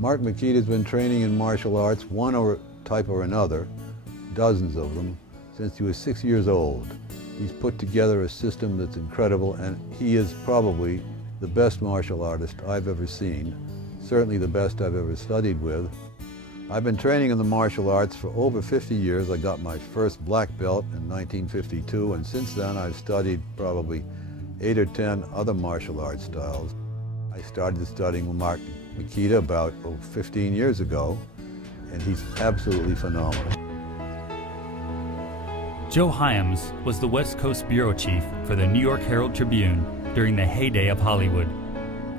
Mark Mikita's been training in martial arts, one or type or another, dozens of them, since he was 6 years old. He's put together a system that's incredible, and he is probably the best martial artist I've ever seen, certainly the best I've ever studied with. I've been training in the martial arts for over 50 years. I got my first black belt in 1952, and since then I've studied probably 8 or 10 other martial arts styles. I started studying with Mark Mikita about 15 years ago, and he's absolutely phenomenal. Joe Hyams was the West Coast bureau chief for the New York Herald Tribune during the heyday of Hollywood,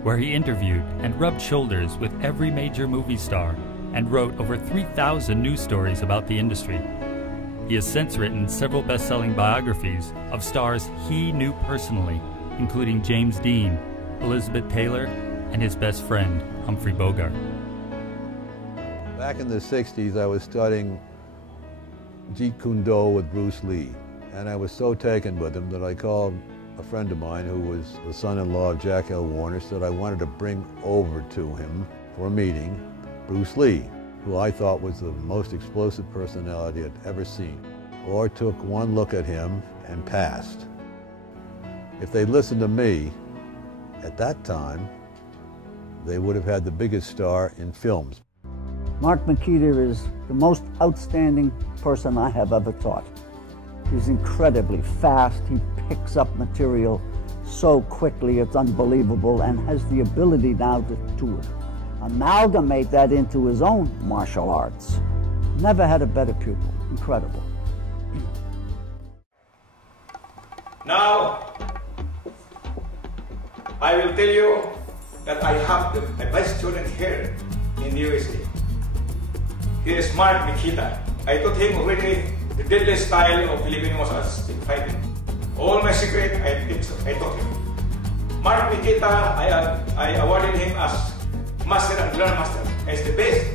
where he interviewed and rubbed shoulders with every major movie star and wrote over 3,000 news stories about the industry. He has since written several best-selling biographies of stars he knew personally, including James Dean, Elizabeth Taylor, and his best friend, Humphrey Bogart. Back in the 60s, I was studying Jeet Kune Do with Bruce Lee, and I was so taken with him that I called a friend of mine who was the son-in-law of Jack L. Warner, said I wanted to bring over to him for a meeting Bruce Lee, who I thought was the most explosive personality I'd ever seen. Or took one look at him and passed. If they'd listened to me at that time, they would have had the biggest star in films. Mark Mikita is the most outstanding person I have ever taught. He's incredibly fast. He picks up material so quickly, it's unbelievable, and has the ability now to amalgamate that into his own martial arts. Never had a better pupil. Incredible. Now, I will tell you that I have the best student here in the USA. Here is Mark Mikita. I taught him already the deadly style of Filipino martial arts in fighting. All my secret I taught him. Mark Mikita, I awarded him as Master and Grandmaster, as the best.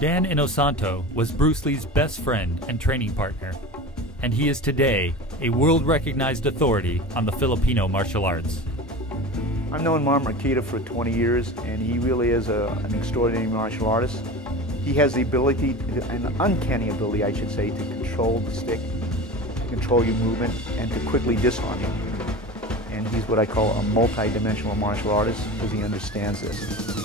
Dan Inosanto was Bruce Lee's best friend and training partner, and he is today a world-recognized authority on the Filipino martial arts. I've known Mark Mikita for 20 years, and he really is an extraordinary martial artist. He has the ability, an uncanny ability, I should say, to control the stick, to control your movement, and to quickly disarm you. And he's what I call a multi-dimensional martial artist because he understands this.